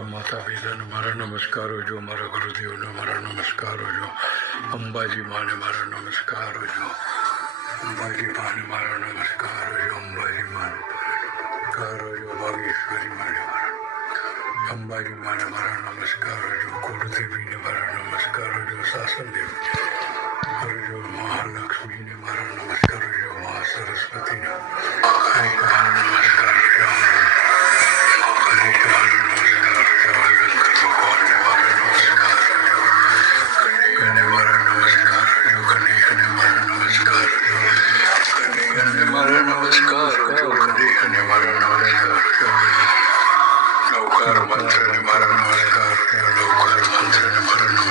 મારા માતા પિતાને મારા નમસ્કારો જો, મારા ગુરુદેવને મારા નમસ્કારો જો, અંબાજી માને મારા નમસ્કારો જો, અંબાજી માને મારા નમસ્કારો જો, અંબાજી માને નમસ્કારો જો, ભાગેશ્વરી માને મારા અંબાજી માને મારા નમસ્કારો જો, કુળદેવીને મારા નમસ્કારો જો, શાસનદેવી જો, મહાલક્ષ્મીને મારા નમસ્કારો જો, મહા સરસ્વતીને મારા નમસ્કારો જો, નવકાર મંત્રને મારા નમસ્કાર, નવકાર મંત્રને મારા